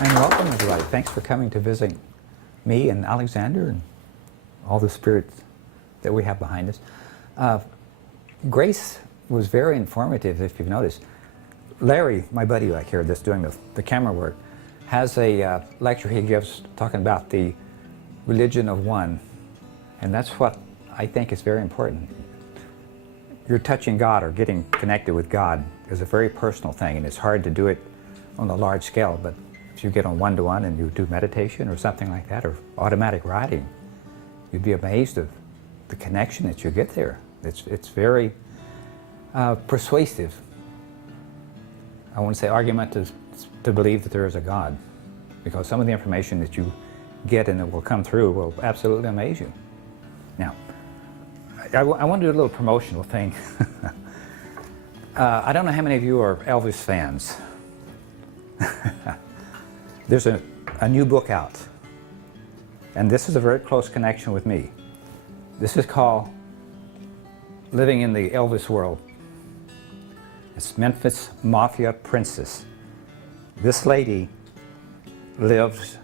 And welcome, everybody. Thanks for coming to visit me and Alexander and all the spirits that we have behind us. Grace was very informative, if you've noticed. Larry, my buddy back here that's doing the camera work, has a lecture he gives talking about the religion of one. And that's what I think is very important. You're touching God or getting connected with God is a very personal thing, and it's hard to do it on a large scale. But if you get on one-to-one and you do meditation or something like that, or automatic writing, you'd be amazed of the connection that you get there. It's very persuasive. I won't say argumentative to believe that there is a God, because some of the information that you get and that will come through will absolutely amaze you. Now, I want to do a little promotional thing. I don't know how many of you are Elvis fans. There's a new book out, and this is a very close connection with me. This is called Living in the Elvis World. It's Memphis Mafia Princess. This lady lived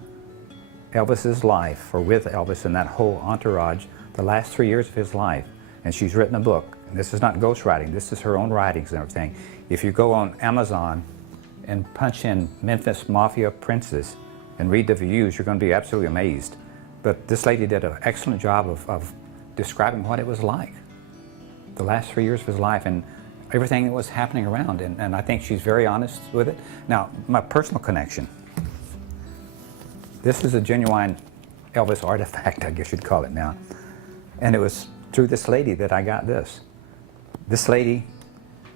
Elvis's life, or with Elvis and that whole entourage, the last 3 years of his life. And she's written a book. And this is not ghostwriting, this is her own writings and everything. If you go on Amazon and punch in Memphis Mafia Princess and read the reviews, you're going to be absolutely amazed. But this lady did an excellent job of describing what it was like, the last 3 years of his life, and everything that was happening around. And I think she's very honest with it. Now, my personal connection. This is a genuine Elvis artifact, I guess you'd call it now. And it was through this lady that I got this. This lady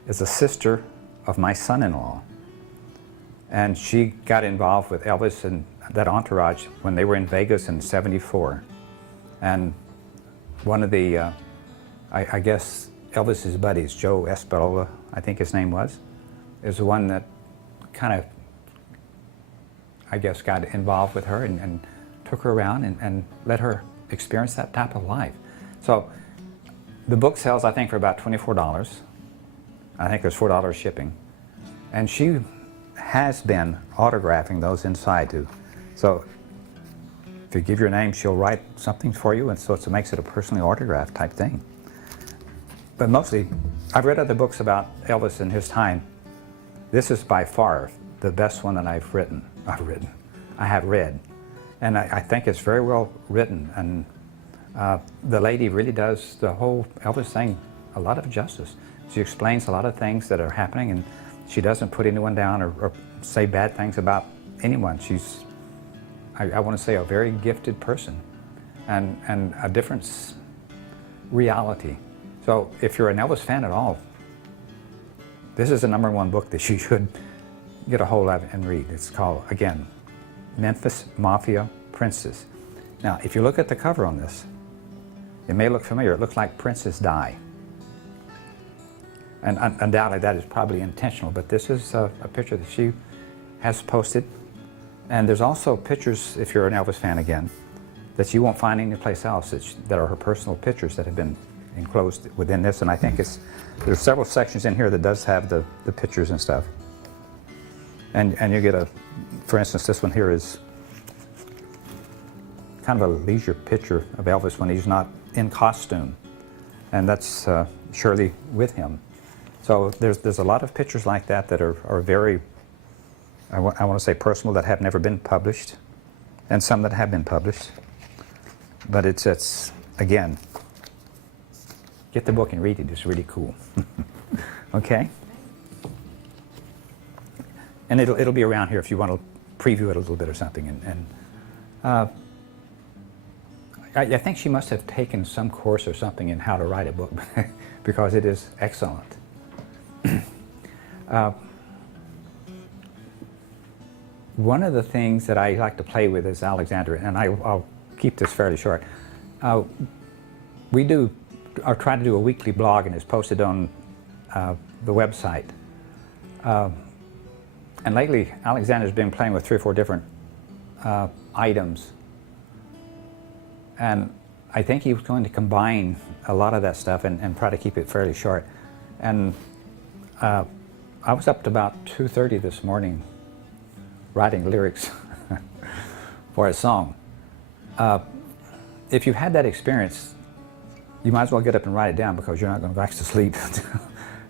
is a sister of my son-in-law. And she got involved with Elvis and that entourage when they were in Vegas in '74. And one of the, I guess, Elvis's buddies, Joe Espalola, I think his name was, is the one that kind of, I guess, got involved with her and took her around and let her experience that type of life. So the book sells, I think, for about $24. I think there's $4 shipping. And she has been autographing those inside too. So if you give your name, she'll write something for you, and so it makes it a personally autographed type thing. But mostly, I've read other books about Elvis and his time. This is by far the best one that I have read. And I think it's very well written, and the lady really does the whole Elvis thing a lot of justice. She explains a lot of things that are happening, and she doesn't put anyone down or say bad things about anyone. She's, I want to say, a very gifted person and a different reality. So if you're an Elvis fan at all, this is the #1 book that you should get a hold of and read. It's called, again, Memphis Mafia Princess. Now, if you look at the cover on this, it may look familiar. It looks like Princess Di. And undoubtedly that is probably intentional, but this is a picture that she has posted. And there's also pictures, if you're an Elvis fan again, that you won't find anyplace else that are her personal pictures that have been enclosed within this. And I think there's several sections in here that does have the pictures and stuff. And you get for instance, this one here is kind of a leisure picture of Elvis when he's not in costume. And that's Shirley with him. So there's a lot of pictures like that that are very, I want to say, personal, that have never been published, and some that have been published. But it's again, get the book and read it. It's really cool. Okay? And it'll be around here if you want to preview it a little bit or something. And I think she must have taken some course or something in how to write a book, because it is excellent. One of the things that I like to play with is Alexander, and I'll keep this fairly short. We try to do a weekly blog, and it's posted on the website. And lately, Alexander's been playing with 3 or 4 different items. And I think he was going to combine a lot of that stuff and try to keep it fairly short. And I was up to about 2:30 this morning writing lyrics for a song. If you've had that experience, you might as well get up and write it down, because you're not going to go back to sleep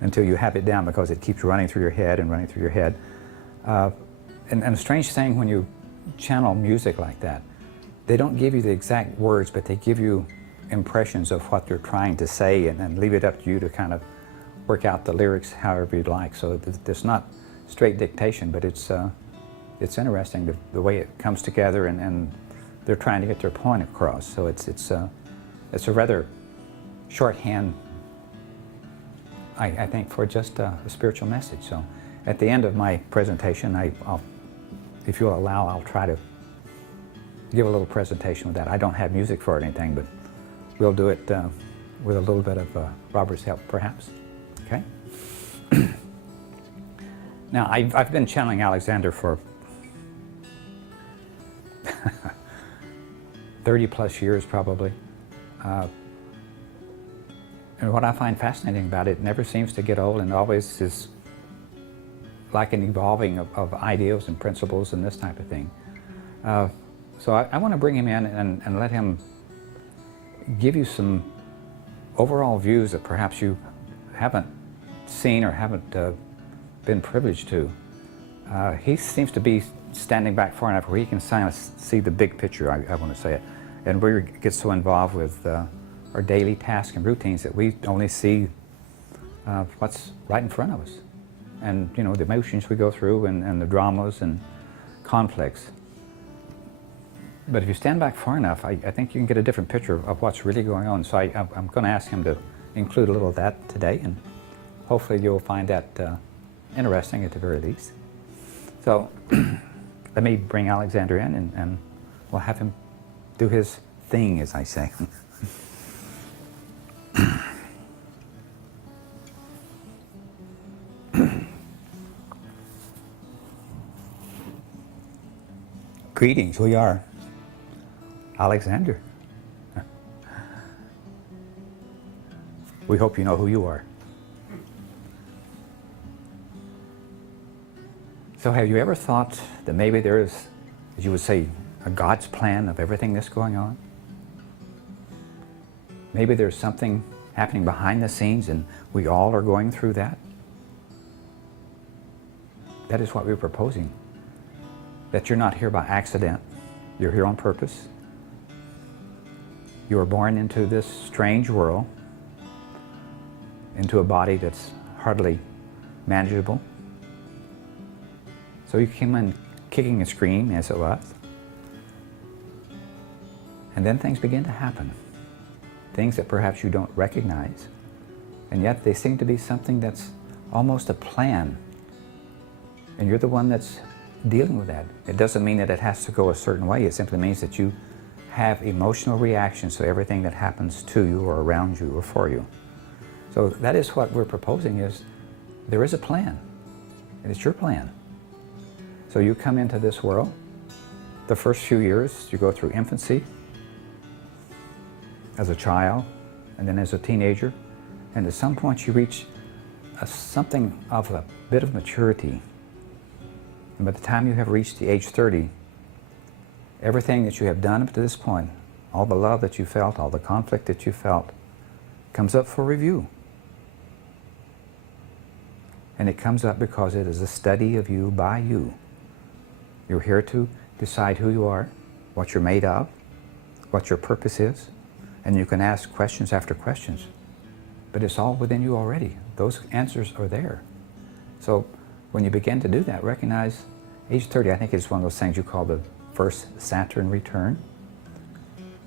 until you have it down, because it keeps running through your head and running through your head. And a strange thing when you channel music like that, they don't give you the exact words, but they give you impressions of what they're trying to say, and leave it up to you to kind of work out the lyrics however you'd like. So it's not straight dictation, but it's interesting the way it comes together, and they're trying to get their point across. So it's a rather shorthand, I think, for just a spiritual message. So at the end of my presentation, I'll, if you'll allow, I'll try to give a little presentation with that. I don't have music for it or anything, but we'll do it with a little bit of Robert's help, perhaps. Okay? Now, I've been channeling Alexander for 30 plus years, probably. And what I find fascinating about it never seems to get old, and always is like an evolving of ideals and principles and this type of thing. So I want to bring him in and let him give you some overall views that perhaps you haven't seen or haven't been privileged to. He seems to be standing back far enough where he can kind of see the big picture, I want to say it. And we get so involved with our daily tasks and routines that we only see what's right in front of us. And, you know, the emotions we go through, and the dramas and conflicts. But if you stand back far enough, I think you can get a different picture of what's really going on. So I'm going to ask him to include a little of that today, and hopefully you'll find that interesting at the very least. So let me bring Alexander in, and we'll have him do his thing, as I say. Greetings, we are Alexander. We hope you know who you are. So have you ever thought that maybe there is, as you would say, a God's plan of everything that's going on? Maybe there's something happening behind the scenes and we all are going through that? That is what we're proposing. That you're not here by accident. You're here on purpose. You were born into this strange world, into a body that's hardly manageable. So you came in kicking and screaming, as it was. And then things begin to happen. Things that perhaps you don't recognize. And yet they seem to be something that's almost a plan. And you're the one that's dealing with that. It doesn't mean that it has to go a certain way. It simply means that you have emotional reactions to everything that happens to you or around you or for you. So that is what we're proposing, is there is a plan. And it's your plan. So you come into this world. The first few years you go through infancy, as a child, and then as a teenager. And at some point you reach something of a bit of maturity. And by the time you have reached the age 30, everything that you have done up to this point, all the love that you felt, all the conflict that you felt, comes up for review. And it comes up because it is a study of you by you. You're here to decide who you are, what you're made of, what your purpose is, and you can ask questions after questions. But it's all within you already. Those answers are there. So when you begin to do that, recognize age 30, I think it's one of those things you call the first Saturn return.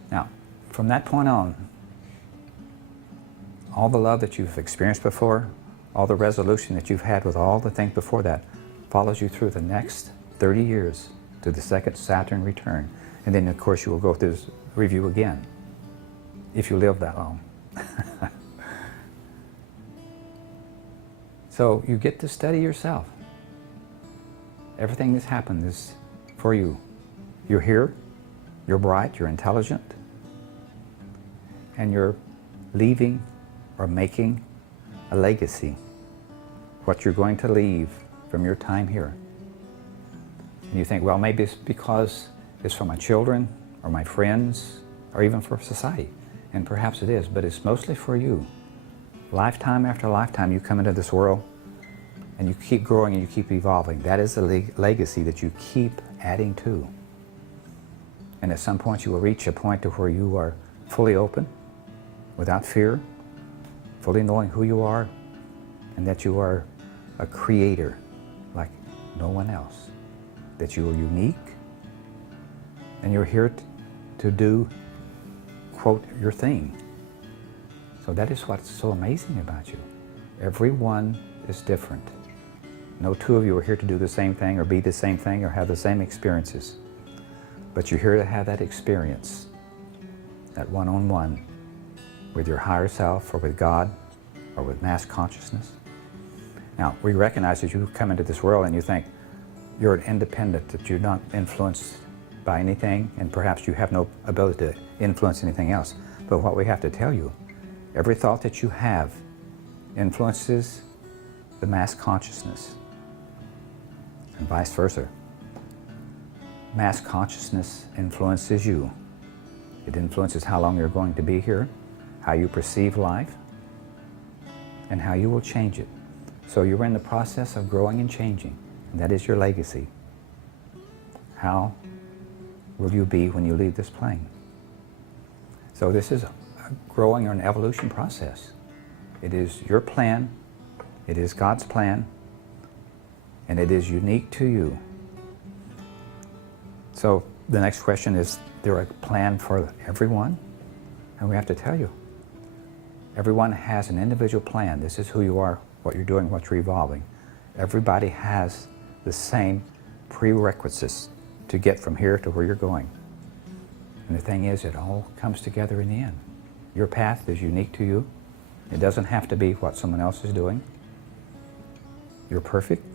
Now, from that point on, all the love that you've experienced before, all the resolution that you've had with all the things before that, follows you through the next 30 years to the second Saturn return. And then, of course, you will go through this review again, if you live that long. So you get to study yourself. Everything that's happened is for you. You're here, you're bright, you're intelligent, and you're leaving or making a legacy. What you're going to leave from your time here. And you think, well, maybe it's because is for my children or my friends or even for society. And perhaps it is, but it's mostly for you. Lifetime after lifetime, you come into this world and you keep growing and you keep evolving. That is the legacy that you keep adding to. And at some point you will reach a point to where you are fully open, without fear, fully knowing who you are, and that you are a creator like no one else. That you are unique, and you're here to do, quote, your thing. So that is what's so amazing about you. Everyone is different. No two of you are here to do the same thing or be the same thing or have the same experiences. But you're here to have that experience, that one-on-one with your higher self or with God or with mass consciousness. Now, we recognize that you come into this world and you think you're an independent, that you're not influenced by anything, and perhaps you have no ability to influence anything else. But what we have to tell you, every thought that you have influences the mass consciousness, and vice versa. Mass consciousness influences you. It influences how long you're going to be here, how you perceive life, and how you will change it. So you're in the process of growing and changing, and that is your legacy. How will you be when you leave this plane? So this is a growing or an evolution process. It is your plan, it is God's plan, and it is unique to you. So the next question is, there a plan for everyone? And we have to tell you, everyone has an individual plan. This is who you are, what you're doing, what you're evolving. Everybody has the same prerequisites to get from here to where you're going. And the thing is, it all comes together in the end. Your path is unique to you. It doesn't have to be what someone else is doing. You're perfect.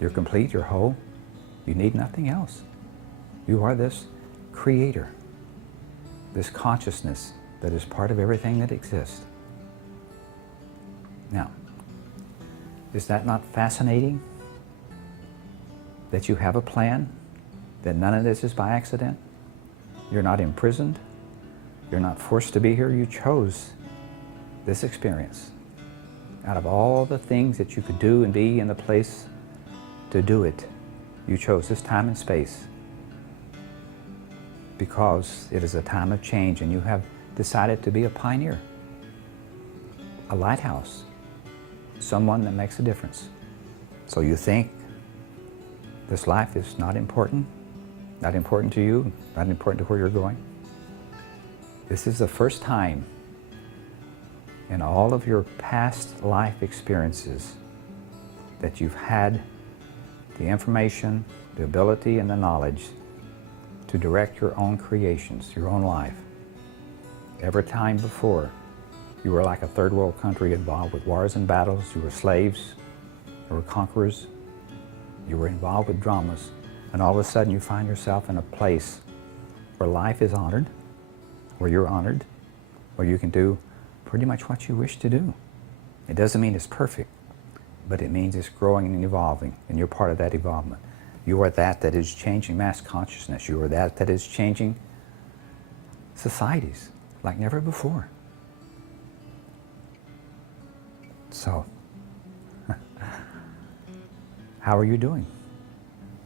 You're complete. You're whole. You need nothing else. You are this creator, this consciousness that is part of everything that exists. Now, is that not fascinating? That you have a plan, that none of this is by accident? You're not imprisoned. You're not forced to be here. You chose this experience. Out of all the things that you could do and be in the place to do it, you chose this time and space because it is a time of change, and you have decided to be a pioneer, a lighthouse, someone that makes a difference. So you think this life is not important to you, not important to where you're going? This is the first time in all of your past life experiences that you've had the information, the ability, and the knowledge to direct your own creations, your own life. Every time before, you were like a third world country involved with wars and battles. You were slaves, you were conquerors, you were involved with dramas, and all of a sudden you find yourself in a place where life is honored, where you're honored, where you can do pretty much what you wish to do. It doesn't mean it's perfect, but it means it's growing and evolving, and you're part of that evolvement. You are that is changing mass consciousness. You are that is changing societies like never before. So, how are you doing?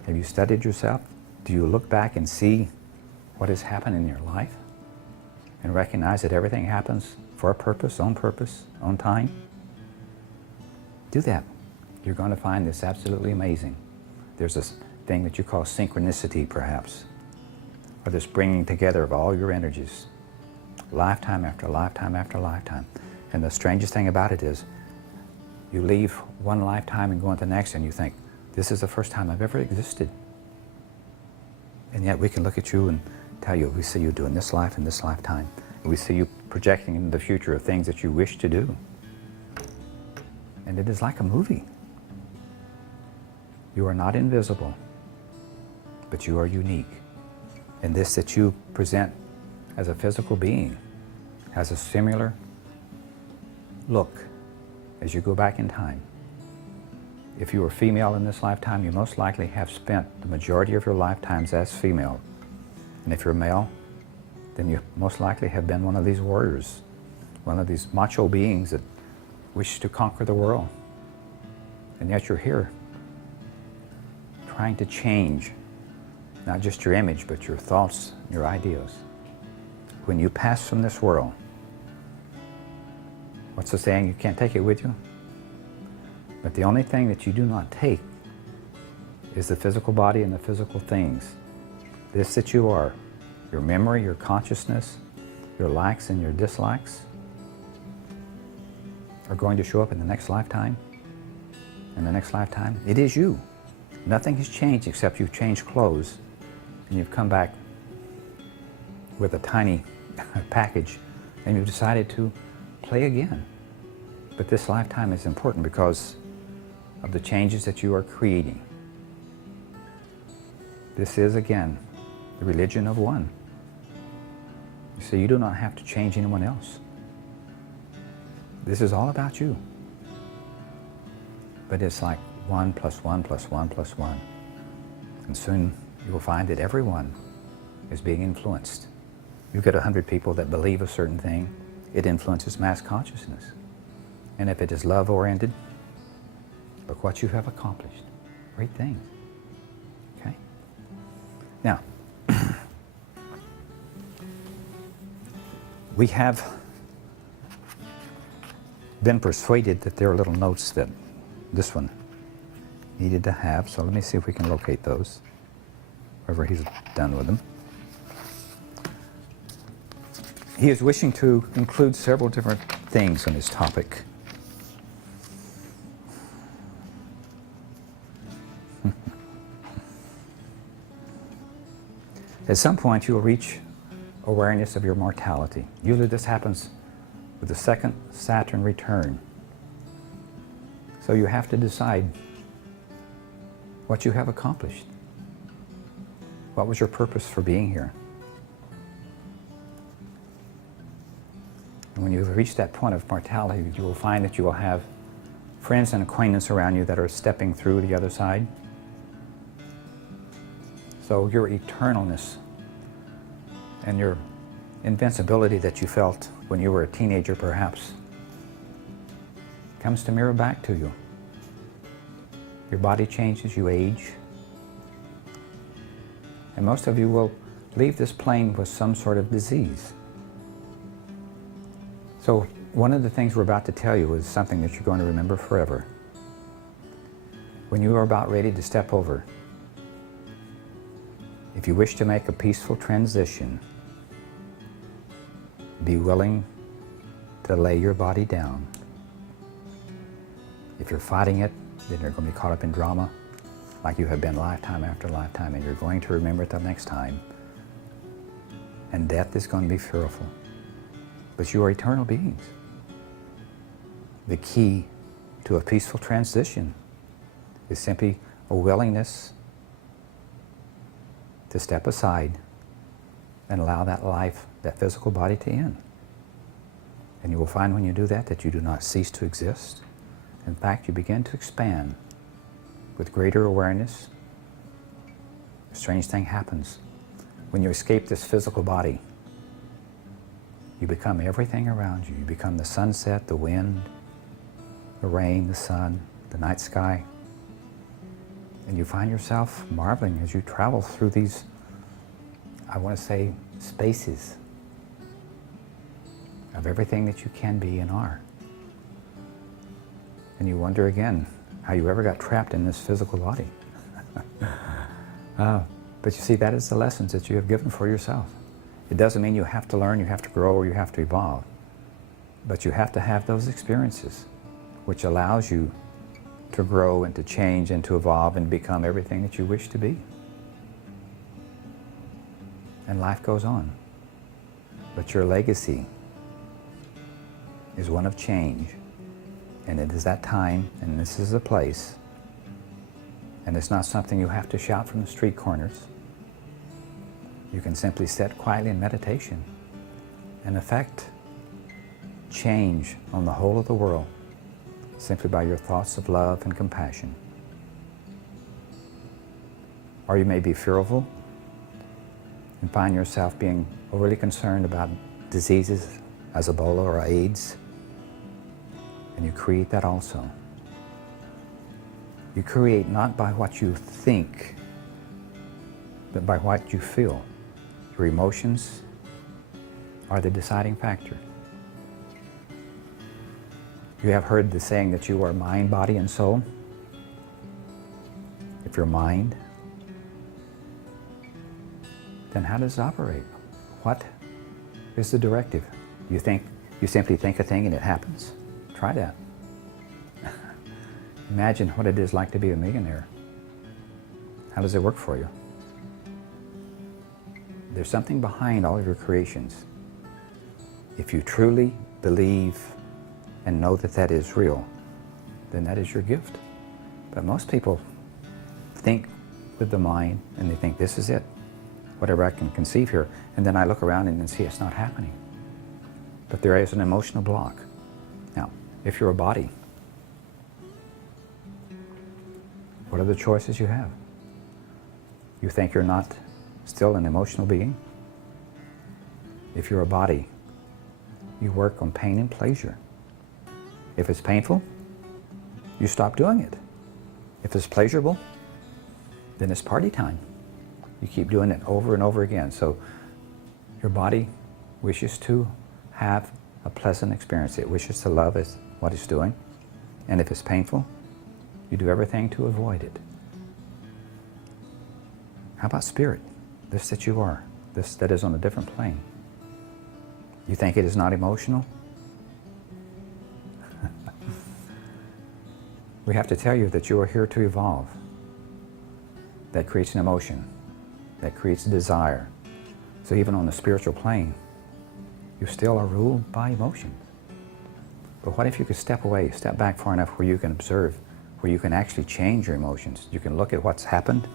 Have you studied yourself? Do you look back and see what has happened in your life and recognize that everything happens for a purpose, on time? Do that. You're going to find this absolutely amazing. There's this thing that you call synchronicity, perhaps, or this bringing together of all your energies, lifetime after lifetime after lifetime. And the strangest thing about it is, you leave one lifetime and go into the next, and you think, this is the first time I've ever existed. And yet we can look at you and tell you, we see you doing this life in this lifetime. And we see you projecting into the future of things that you wish to do. And it is like a movie. You are not invisible, but you are unique. And this that you present as a physical being has a similar look as you go back in time. If you were female in this lifetime, you most likely have spent the majority of your lifetimes as female. And if you're male, then you most likely have been one of these warriors, one of these macho beings that wish to conquer the world. And yet you're here trying to change not just your image, but your thoughts, your ideas. When you pass from this world, what's the saying? You can't take it with you? But the only thing that you do not take is the physical body and the physical things. This that you are, your memory, your consciousness, your likes and your dislikes, are going to show up in the next lifetime. In the next lifetime, it is you. Nothing has changed except you've changed clothes and you've come back with a tiny package and you've decided to play again. But this lifetime is important because of the changes that you are creating. This is, again, the religion of one. You see, you do not have to change anyone else. This is all about you. But it's like 1 + 1 + 1 + 1. And soon you will find that everyone is being influenced. You get 100 people that believe a certain thing, it influences mass consciousness. And if it is love-oriented, look what you have accomplished. Great things. Okay? Now, we have been persuaded that there are little notes that this one needed to have, so let me see if we can locate those, wherever he's done with them. He is wishing to include several different things on his topic. At some point, you will reach awareness of your mortality. Usually this happens with the second Saturn return. So you have to decide what you have accomplished. What was your purpose for being here? And when you've reached that point of mortality, you will find that you will have friends and acquaintances around you that are stepping through the other side. So your eternalness and your invincibility that you felt when you were a teenager perhaps comes to mirror back to you. Your body changes, you age. And most of you will leave this plane with some sort of disease. So one of the things we're about to tell you is something that you're going to remember forever. When you are about ready to step over, if you wish to make a peaceful transition, be willing to lay your body down. If you're fighting it, then you're going to be caught up in drama like you have been lifetime after lifetime, and you're going to remember it the next time. And death is going to be fearful. But you are eternal beings. The key to a peaceful transition is simply a willingness to step aside and allow that life, that physical body to end. And you will find when you do that you do not cease to exist. In fact, you begin to expand with greater awareness. A strange thing happens. When you escape this physical body, you become everything around you. You become the sunset, the wind, the rain, the sun, the night sky. And you find yourself marveling as you travel through these, I want to say, spaces of everything that you can be and are. And you wonder again how you ever got trapped in this physical body. But you see, that is the lessons that you have given for yourself. It doesn't mean you have to learn, you have to grow, or you have to evolve. But you have to have those experiences, which allows you to grow and to change and to evolve and become everything that you wish to be. And life goes on. But your legacy is one of change. And it is that time, and this is the place. And it's not something you have to shout from the street corners. You can simply sit quietly in meditation and affect change on the whole of the world simply by your thoughts of love and compassion. or you may be fearful and find yourself being overly concerned about diseases as Ebola or AIDS, and you create that also. You create not by what you think, but by what you feel. Your emotions are the deciding factor. You have heard the saying that you are mind, body, and soul. If you're mind, then how does it operate? What is the directive? You simply think a thing and it happens? Try that. Imagine what it is like to be a millionaire. How does it work for you? There's something behind all of your creations. If you truly believe and know that that is real, then that is your gift. But most people think with the mind and they think this is it, whatever I can conceive here, and then I look around and see it's not happening. But there is an emotional block. Now, if you're a body, what are the choices you have? You think you're not still an emotional being? If you're a body, you work on pain and pleasure. If it's painful, you stop doing it. If it's pleasurable, then it's party time. You keep doing it over and over again. So your body wishes to have a pleasant experience. It wishes to love what it's doing. And if it's painful, you do everything to avoid it. How about spirit? This that you are, this that is on a different plane. You think it is not emotional? We have to tell you that you are here to evolve. That creates an emotion. That creates a desire. So even on the spiritual plane, you still are ruled by emotions. But what if you could step away, step back far enough where you can observe, where you can actually change your emotions. You can look at what's happened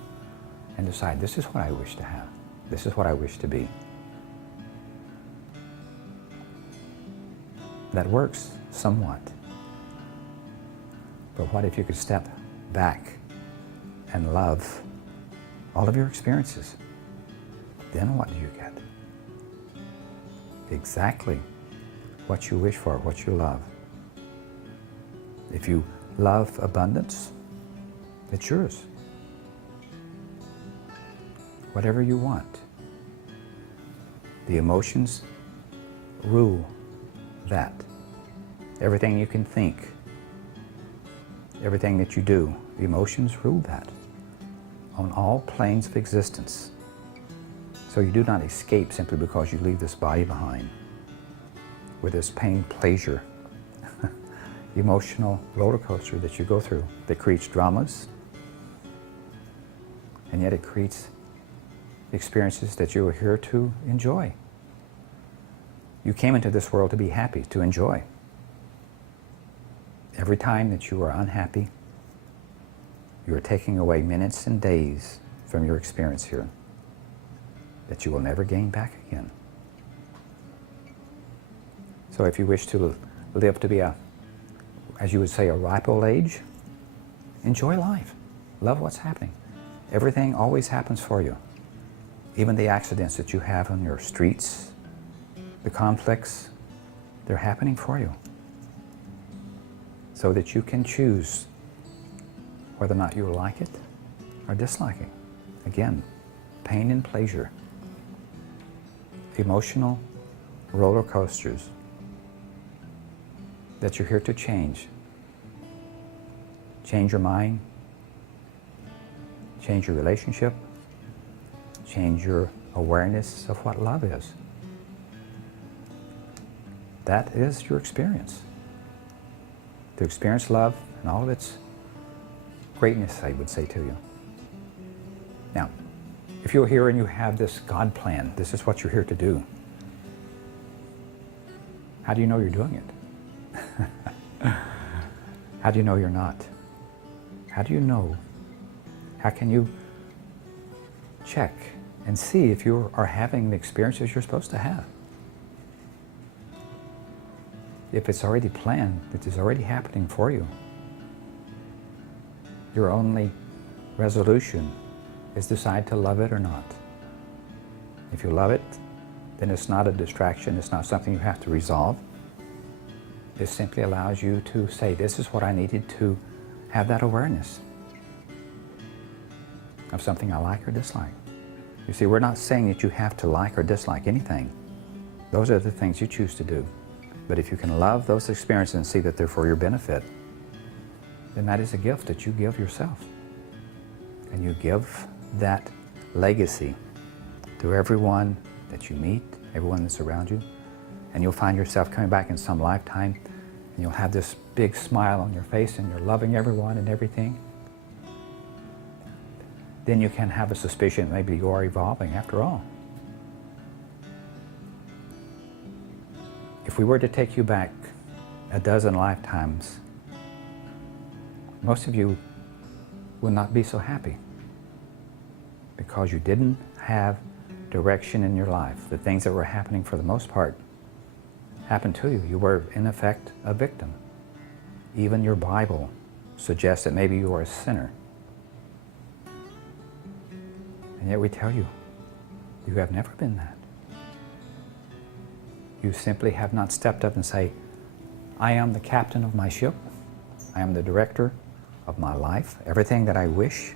and decide, this is what I wish to have. This is what I wish to be. That works somewhat. But what if you could step back and love all of your experiences? Then what do you get? Exactly what you wish for, what you love. If you love abundance, it's yours. Whatever you want. The emotions rule that. Everything you can think, everything that you do, the emotions rule that on all planes of existence. So you do not escape simply because you leave this body behind with this pain, pleasure, emotional roller coaster that you go through that creates dramas, and yet it creates experiences that you are here to enjoy. You came into this world to be happy, to enjoy. Every time that you are unhappy, you are taking away minutes and days from your experience here that you will never gain back again. So if you wish to live to be as you would say, a ripe old age, enjoy life. Love what's happening. Everything always happens for you. Even the accidents that you have on your streets, the conflicts, they're happening for you. So that you can choose whether or not you like it or dislike it. Again, pain and pleasure. Emotional roller coasters that you're here to change. Change your mind, change your relationship, change your awareness of what love is. That is your experience. To experience love and all of its greatness, I would say to you. Now, if you're here and you have this God plan, this is what you're here to do, how do you know you're doing it? How do you know you're not? How do you know? How can you check and see if you are having the experiences you're supposed to have? If it's already planned, it is already happening for you. Your only resolution is decide to love it or not. If you love it, then it's not a distraction. It's not something you have to resolve. It simply allows you to say, this is what I needed to have that awareness of something I like or dislike. You see, we're not saying that you have to like or dislike anything. Those are the things you choose to do. But if you can love those experiences and see that they're for your benefit, then that is a gift that you give yourself. And you give that legacy to everyone that you meet, everyone that's around you. And you'll find yourself coming back in some lifetime, and you'll have this big smile on your face, and you're loving everyone and everything. Then you can have a suspicion that maybe you are evolving after all. If we were to take you back a dozen lifetimes, most of you would not be so happy because you didn't have direction in your life. The things that were happening for the most part happened to you. You were in effect a victim. Even your Bible suggests that maybe you are a sinner. And yet we tell you, you have never been that. You simply have not stepped up and say, I am the captain of my ship. I am the director of my life. Everything that I wish,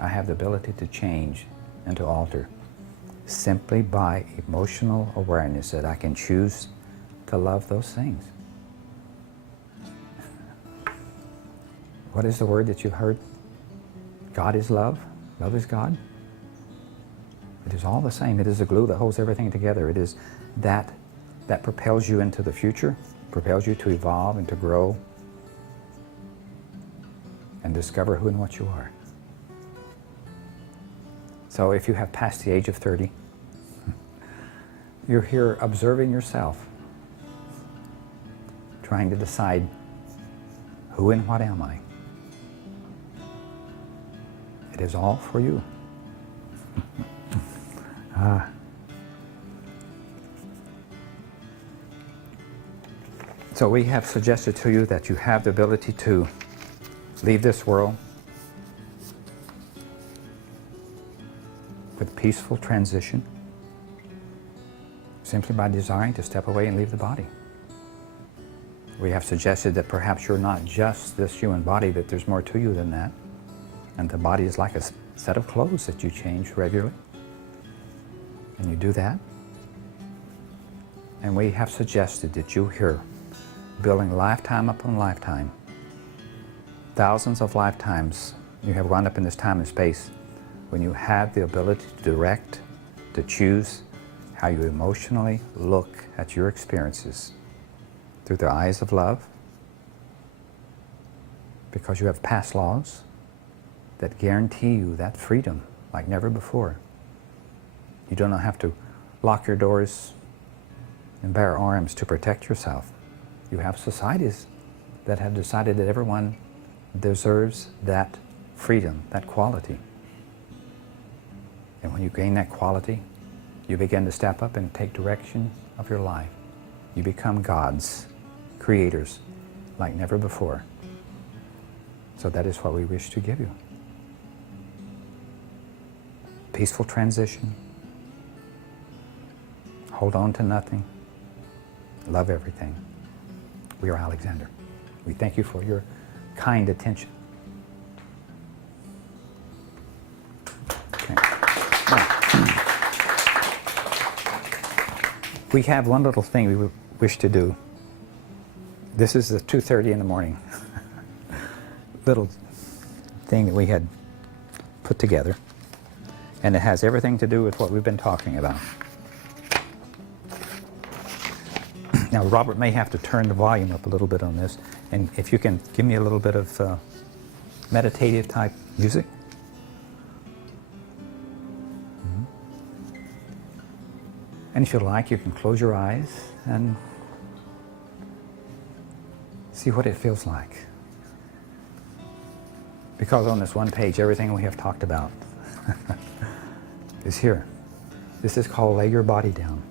I have the ability to change and to alter simply by emotional awareness that I can choose to love those things. What is the word that you've heard? God is love. Love is God. It is all the same. It is the glue that holds everything together. It is that propels you into the future, propels you to evolve and to grow and discover who and what you are. So if you have passed the age of 30, you're here observing yourself, trying to decide who and what am I. It is all for you. So we have suggested to you that you have the ability to leave this world with peaceful transition simply by desiring to step away and leave the body. We have suggested that perhaps you're not just this human body, that there's more to you than that. And the body is like a set of clothes that you change regularly. And you do that. And we have suggested that you here, building lifetime upon lifetime, thousands of lifetimes you have wound up in this time and space when you have the ability to direct, to choose how you emotionally look at your experiences through the eyes of love, because you have past laws that guarantee you that freedom like never before. You don't have to lock your doors and bare arms to protect yourself. You have societies that have decided that everyone deserves that freedom, that quality. And when you gain that quality, you begin to step up and take direction of your life. You become gods, creators, like never before. So that is what we wish to give you. Peaceful transition. Hold on to nothing. Love everything. We are Alexander. We thank you for your kind attention. Okay. Now, we have one little thing we wish to do. This is the 2:30 in the morning little thing that we had put together, and it has everything to do with what we've been talking about. Now, Robert may have to turn the volume up a little bit on this, and if you can give me a little bit of meditative type music. And if you like, you can close your eyes and see what it feels like. Because on this one page, everything we have talked about is here. This is called Lay Your Body Down.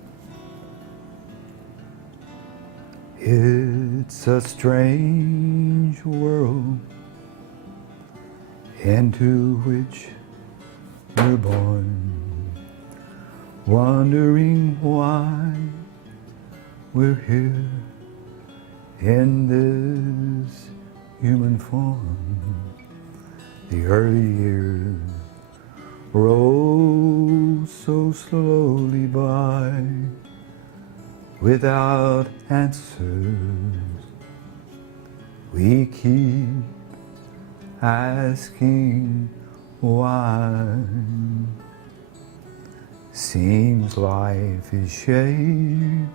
It's a strange world into which newborn, wondering why we're here in this human form. The early years roll so slowly by without answers. We keep asking why. Seems life is shaped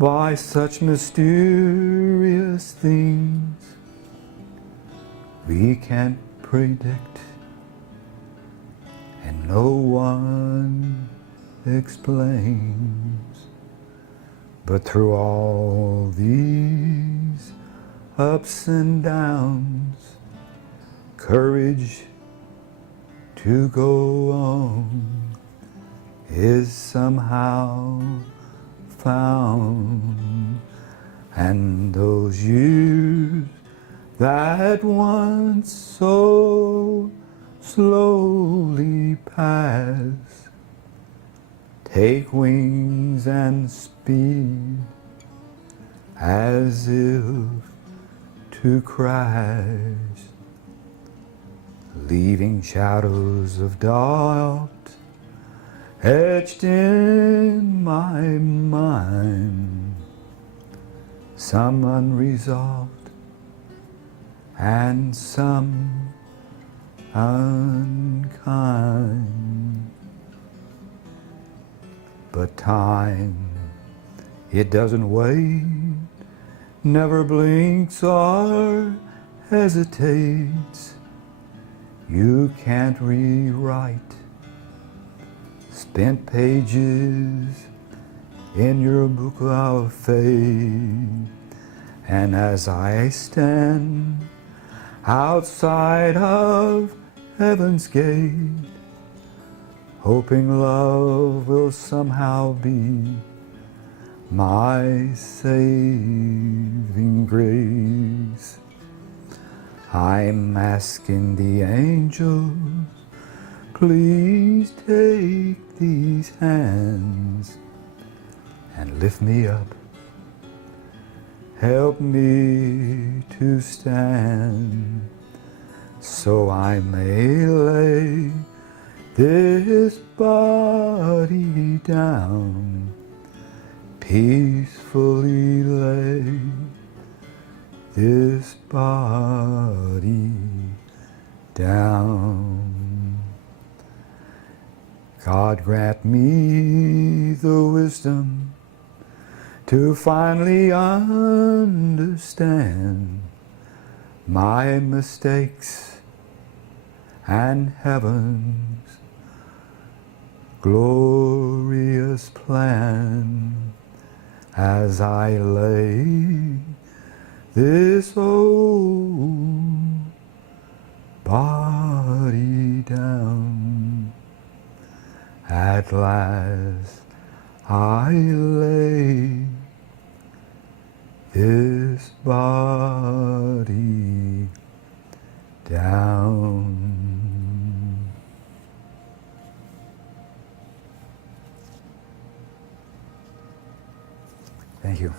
by such mysterious things we can't predict, and no one explains. But through all these ups and downs, courage to go on is somehow found. And those years that once so slowly pass take wings and speed as if to crash, leaving shadows of doubt etched in my mind, some unresolved and some unkind. But time, it doesn't wait, never blinks or hesitates. You can't rewrite spent pages in your book of fate. And as I stand outside of heaven's gate, hoping love will somehow be my saving grace, I'm asking the angels, please take these hands and lift me up. Help me to stand so I may lay this body down, peacefully lay this body down. God grant me the wisdom to finally understand my mistakes and heaven's glorious plan as I lay this old body down. At last I lay this body down. Thank you.